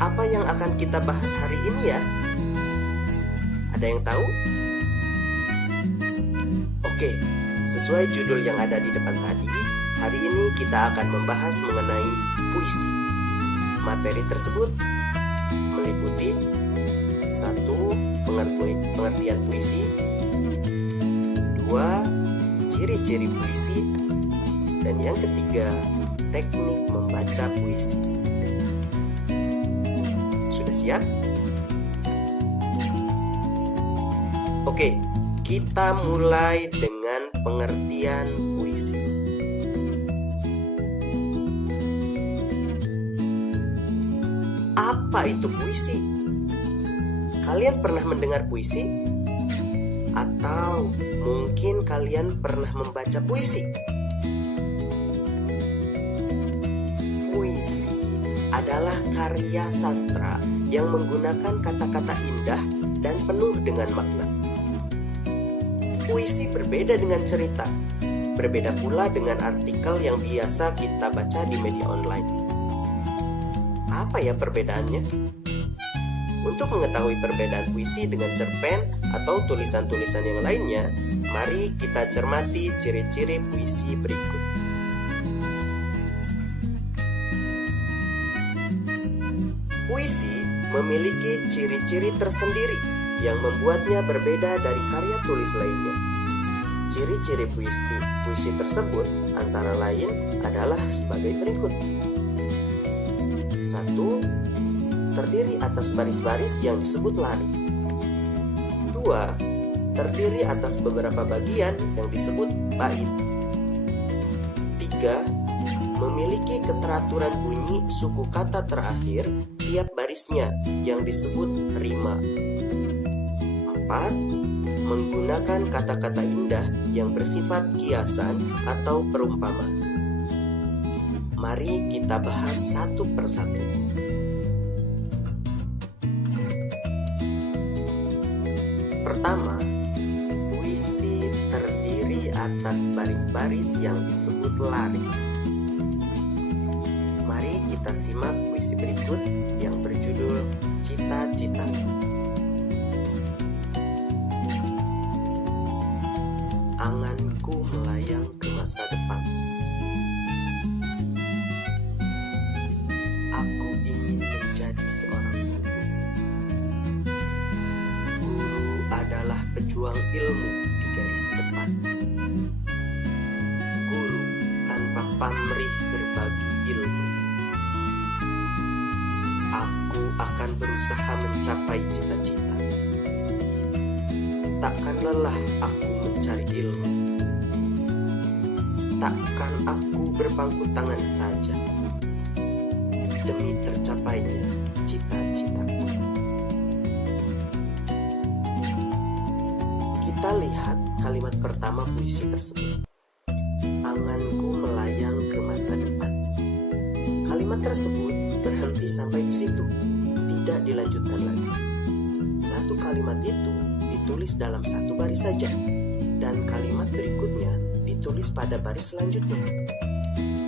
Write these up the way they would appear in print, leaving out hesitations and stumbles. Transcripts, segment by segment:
Apa yang akan kita bahas hari ini ya? Ada yang tahu? Oke, sesuai judul yang ada di depan tadi, hari ini kita akan membahas mengenai puisi. Materi tersebut meliputi 1. Pengertian puisi, 2. Ciri-ciri puisi, dan yang ketiga, teknik membaca puisi. Sudah siap? Oke, kita mulai dengan pengertian puisi. Apa itu puisi? Kalian pernah mendengar puisi? Atau mungkin kalian pernah membaca puisi? Puisi adalah karya sastra yang menggunakan kata-kata indah dan penuh dengan makna. Puisi berbeda dengan cerita, berbeda pula dengan artikel yang biasa kita baca di media online. Apa ya perbedaannya? Untuk mengetahui perbedaan puisi dengan cerpen atau tulisan-tulisan yang lainnya, mari kita cermati ciri-ciri puisi berikut. Puisi memiliki ciri-ciri tersendiri yang membuatnya berbeda dari karya tulis lainnya. Ciri-ciri puisi tersebut antara lain adalah sebagai berikut. 1. Terdiri atas baris-baris yang disebut lari. 2. Terdiri atas beberapa bagian yang disebut bait. 3. Memiliki keteraturan bunyi suku kata terakhir tiap barisnya yang disebut rima. 4. Menggunakan kata-kata indah yang bersifat kiasan atau perumpamaan. Mari kita bahas satu persatu. Pertama, puisi terdiri atas baris-baris yang disebut lari. Mari kita simak puisi berikut yang berjudul Cita-cita. Anganku melayang ke masa depan. Aku ingin menjadi seorang guru. Guru adalah pejuang ilmu di garis depan. Guru tanpa pamrih berbagi ilmu. Aku akan berusaha mencapai cita-cita. Takkan lelah aku mencari ilmu. Takkan aku berpangku tangan saja demi tercapainya cita-citaku. Kita lihat kalimat pertama puisi tersebut. Anganku melayang ke masa depan. Kalimat tersebut berhenti sampai di situ, tidak dilanjutkan lagi. Satu kalimat itu ditulis dalam satu baris saja, dan kalimat berikutnya ditulis pada baris selanjutnya.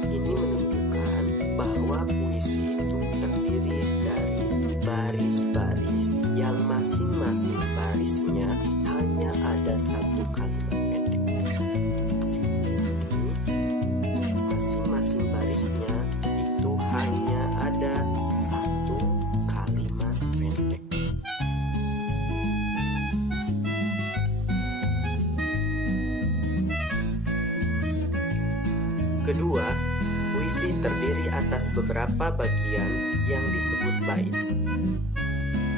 Ini menunjukkan bahwa puisi itu terdiri dari baris-baris yang masing-masing barisnya hanya ada satu kalimat pendek. Masing-masing barisnya itu hanya ada satu kalimat pendek. Kedua, puisi terdiri atas beberapa bagian yang disebut bait.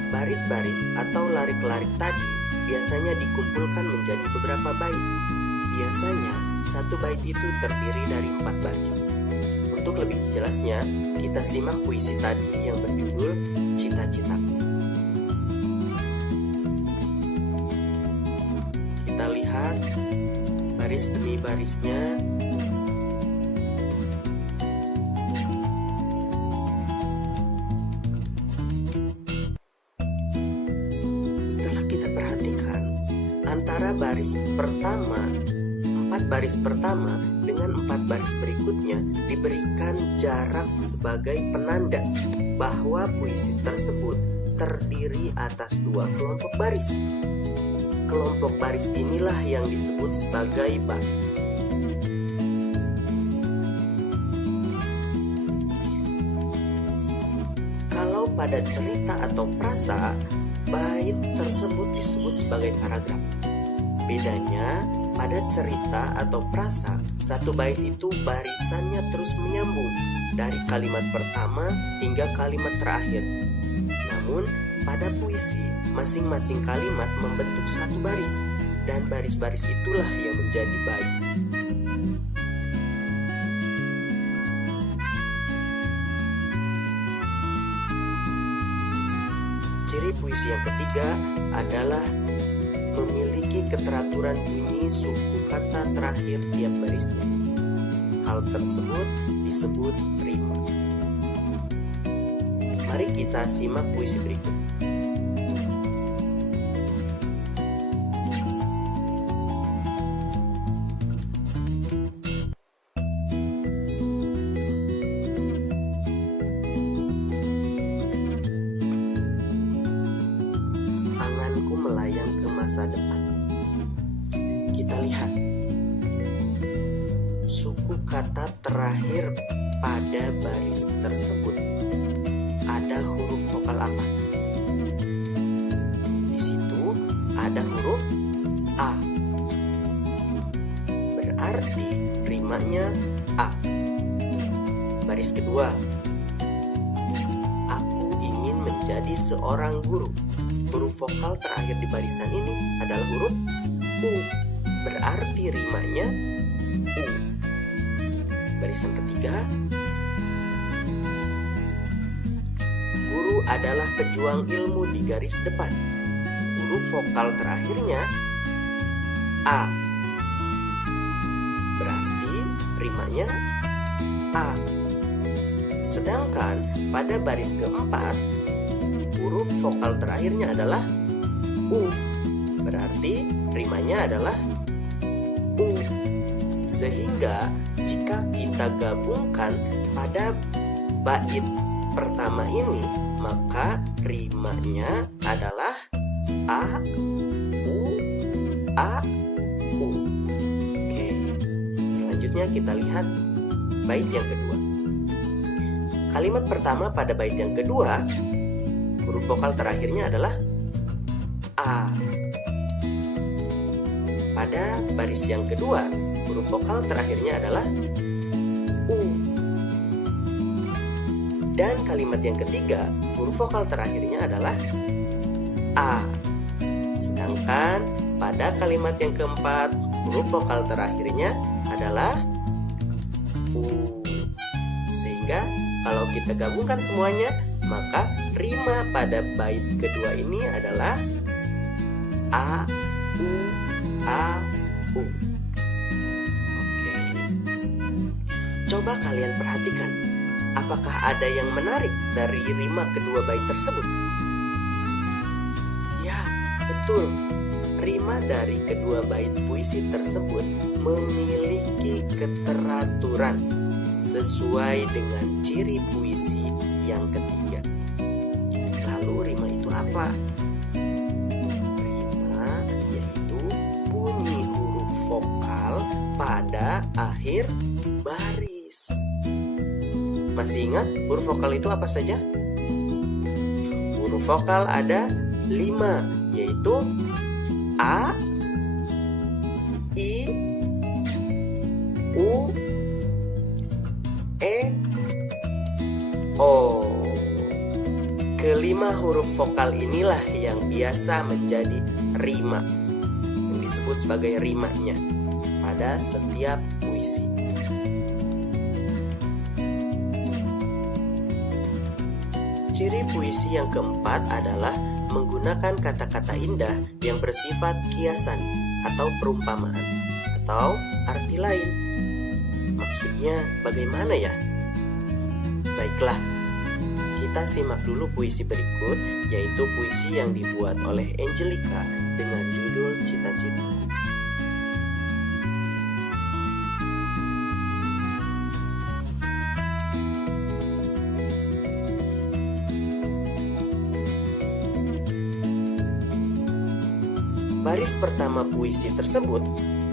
Baris-baris atau larik-larik tadi biasanya dikumpulkan menjadi beberapa bait. Biasanya, satu bait itu terdiri dari 4 baris. Untuk lebih jelasnya, kita simak puisi tadi yang berjudul Cita-citaku. Kita lihat baris demi barisnya. Setelah kita perhatikan, antara baris pertama, 4 baris pertama dengan 4 baris berikutnya diberikan jarak sebagai penanda bahwa puisi tersebut terdiri atas dua kelompok baris. Kelompok baris inilah yang disebut sebagai bait. Kalau pada cerita atau prasa, bait tersebut disebut sebagai paragraf. Bedanya, pada cerita atau prasa, satu bait itu barisannya terus menyambung dari kalimat pertama hingga kalimat terakhir. Namun, pada puisi, masing-masing kalimat membentuk satu baris, dan baris-baris itulah yang menjadi bait. Ciri puisi yang ketiga adalah memiliki keteraturan bunyi suku kata terakhir tiap barisnya. Hal tersebut disebut rima. Mari kita simak puisi berikut. Anganku melayang ke masa depan. Kita lihat suku kata terakhir pada baris tersebut ada huruf vokal apa? Di situ ada huruf A. Berarti rimanya A. Baris kedua, aku ingin menjadi seorang guru. Huruf vokal terakhir di barisan ini adalah huruf U. Berarti rimanya U. Barisan ketiga, guru adalah pejuang ilmu di garis depan. Huruf vokal terakhirnya A. Berarti rimanya A. Sedangkan pada baris keempat, huruf vokal terakhirnya adalah U. Berarti rimanya adalah U. Sehingga jika kita gabungkan pada bait pertama ini, maka rimanya adalah A, U, A, U. Oke. Selanjutnya kita lihat bait yang kedua. Kalimat pertama pada bait yang kedua, huruf vokal terakhirnya adalah A. Pada baris yang kedua, huruf vokal terakhirnya adalah U. Dan kalimat yang ketiga, huruf vokal terakhirnya adalah A. Sedangkan pada kalimat yang keempat, huruf vokal terakhirnya adalah U. Sehingga kalau kita gabungkan semuanya, maka rima pada bait kedua ini adalah A, U, A, U. Oke. Coba kalian perhatikan, apakah ada yang menarik dari rima kedua bait tersebut? Ya, betul. Rima dari kedua bait puisi tersebut memiliki keteraturan sesuai dengan ciri puisi yang ketiga. Lalu rima itu apa? Rima yaitu bunyi huruf vokal pada akhir baris. Masih ingat huruf vokal itu apa saja? Huruf vokal ada 5, yaitu A, I, U, E, O. Kelima huruf vokal inilah yang biasa menjadi rima, yang disebut sebagai rimanya pada setiap puisi. Ciri puisi yang keempat adalah menggunakan kata-kata indah yang bersifat kiasan atau perumpamaan atau arti lain. Maksudnya bagaimana ya? Baiklah, kita simak dulu puisi berikut, yaitu puisi yang dibuat oleh Angelica dengan judul Cita-Cita. Baris pertama puisi tersebut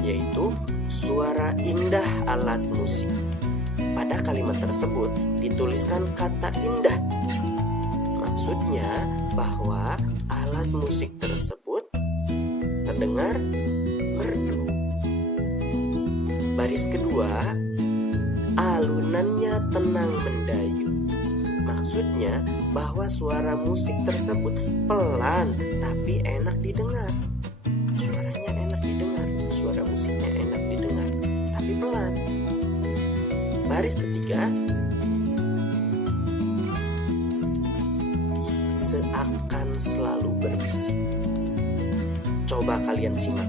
yaitu suara indah alat musik. Pada kalimat tersebut dituliskan kata indah. Maksudnya bahwa alat musik tersebut terdengar merdu. Baris kedua, alunannya tenang mendayu. Maksudnya bahwa suara musik tersebut pelan tapi enak didengar. Suaranya enak didengar, suara musiknya enak didengar, tapi pelan. Baris ketiga, seakan selalu berbisik. Coba kalian simak.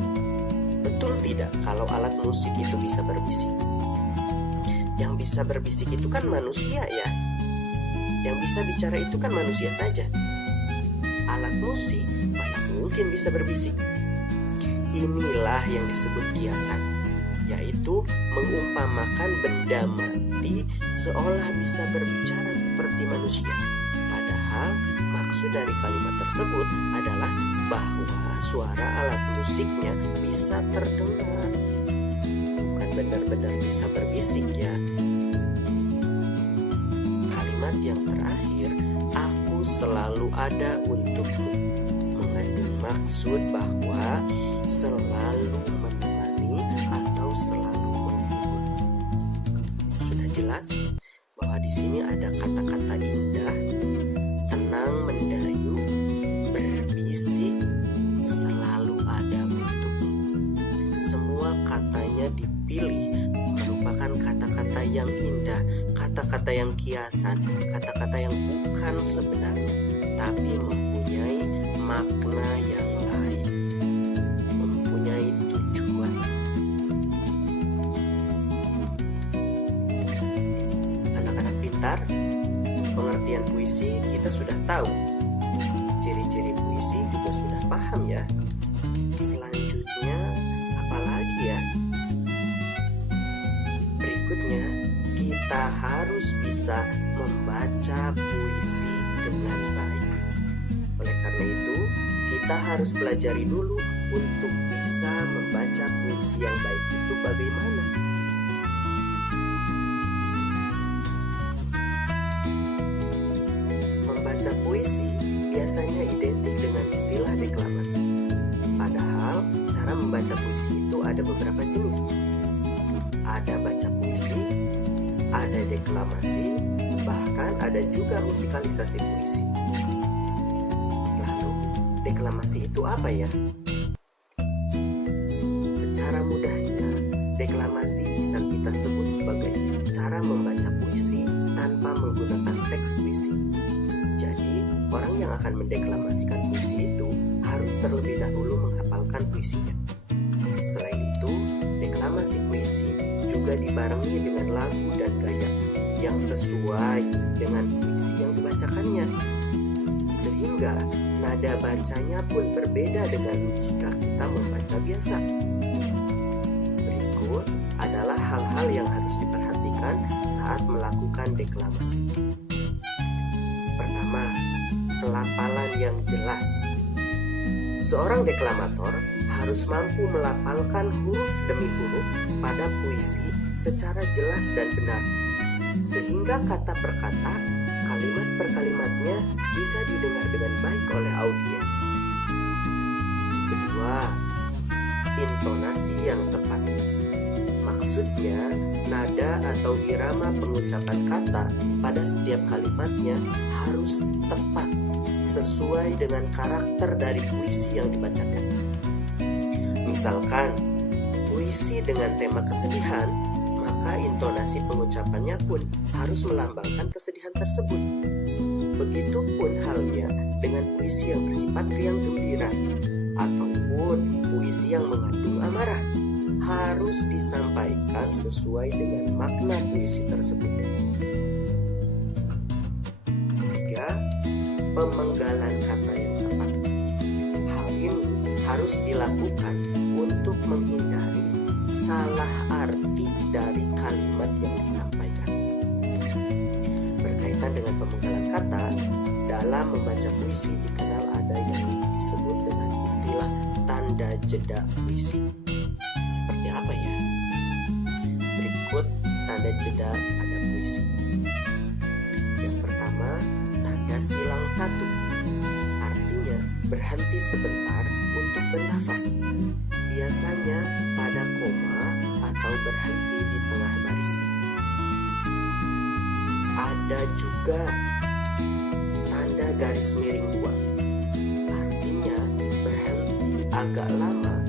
Betul tidak kalau alat musik itu bisa berbisik? Yang bisa berbisik itu kan manusia ya. Yang bisa bicara itu kan manusia saja. Alat musik mana mungkin bisa berbisik? Inilah yang disebut kiasan, yaitu mengumpamakan benda mati seolah bisa berbicara seperti manusia. Padahal maksud dari kalimat tersebut adalah bahwa suara alat musiknya bisa terdengar, bukan benar-benar bisa berbisik ya. Kalimat yang terakhir, aku selalu ada untukmu, mengandung maksud bahwa selalu menemani atau selalu menghibur. Sudah jelas bahwa di sini ada kata-kata indah, tenang mendayu, berbisik, selalu ada untukmu. Semua katanya dipilih merupakan kata-kata yang indah, kata-kata yang kiasan, kata-kata yang bukan sebenarnya, tapi mempunyai makna yang lain, mempunyai tujuan. Anak-anak pintar, pengertian puisi kita sudah tahu. Ciri-ciri puisi juga sudah paham ya. Selanjutnya apa lagi ya? Berikutnya kita harus bisa membaca puisi dengan baik. Oleh karena itu, kita harus pelajari dulu untuk bisa membaca puisi yang baik itu bagaimana. Membaca puisi biasanya identik dengan istilah deklamasi. Padahal cara membaca puisi itu ada beberapa jenis. Ada baca puisi, ada deklamasi, bahkan ada juga musikalisasi puisi. Lalu, deklamasi itu apa ya? Secara mudahnya, deklamasi bisa kita sebut sebagai cara membaca puisi tanpa menggunakan teks puisi. Jadi, orang yang akan mendeklamasikan puisi itu harus terlebih dahulu menghafalkan puisinya. Selain itu, deklamasi puisi juga dibarengi dengan lagu dan gaya yang sesuai dengan puisi yang dibacakannya, sehingga nada bacanya pun berbeda dengan jika kita membaca biasa. Berikut adalah hal-hal yang harus diperhatikan saat melakukan deklamasi. Pertama, pelafalan yang jelas. Seorang deklamator harus mampu melafalkan huruf demi huruf pada puisi secara jelas dan benar, sehingga kata per kata, kalimat per kalimatnya bisa didengar dengan baik oleh audiens. Kedua, intonasi yang tepat. Maksudnya, nada atau irama pengucapan kata pada setiap kalimatnya harus tepat, sesuai dengan karakter dari puisi yang dibacakan. Misalkan, puisi dengan tema kesedihan, maka intonasi pengucapannya pun harus melambangkan kesedihan tersebut. Begitupun halnya dengan puisi yang bersifat riang gembira, ataupun puisi yang mengandung amarah, harus disampaikan sesuai dengan makna puisi tersebut. Tiga, pemenggalan kata yang tepat. Hal ini harus dilakukan untuk menghindari salah arti dari kalimat yang disampaikan. Berkaitan dengan pemenggalan kata, dalam membaca puisi dikenal ada yang disebut dengan istilah tanda jeda puisi. Seperti apa ya? Berikut tanda jeda pada puisi. Yang pertama, tanda silang satu. Artinya berhenti sebentar untuk bernafas. Biasanya pada koma atau berhenti di tengah baris. Ada juga tanda garis miring 2. Artinya berhenti agak lama,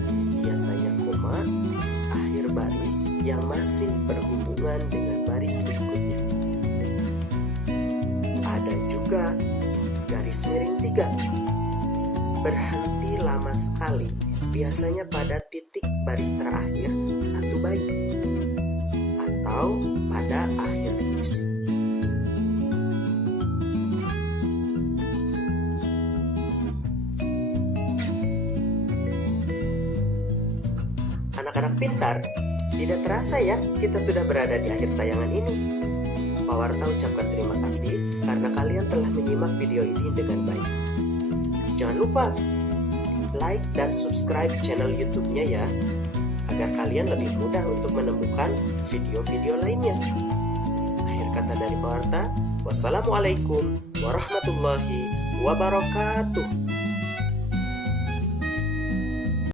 biasanya koma, akhir baris yang masih berhubungan dengan baris berikutnya. Ada juga garis miring 3. Berhenti lama sekali, biasanya pada titik baris terakhir satu bait atau pada akhir puisi. Anak-anak pintar, tidak terasa ya kita sudah berada di akhir tayangan ini. Pak Warta ucapkan terima kasih karena kalian telah menyimak video ini dengan baik. Jangan lupa like dan subscribe channel YouTube-nya ya, agar kalian lebih mudah untuk menemukan video-video lainnya. Akhir kata dari Pak Warta, wassalamualaikum warahmatullahi wabarakatuh.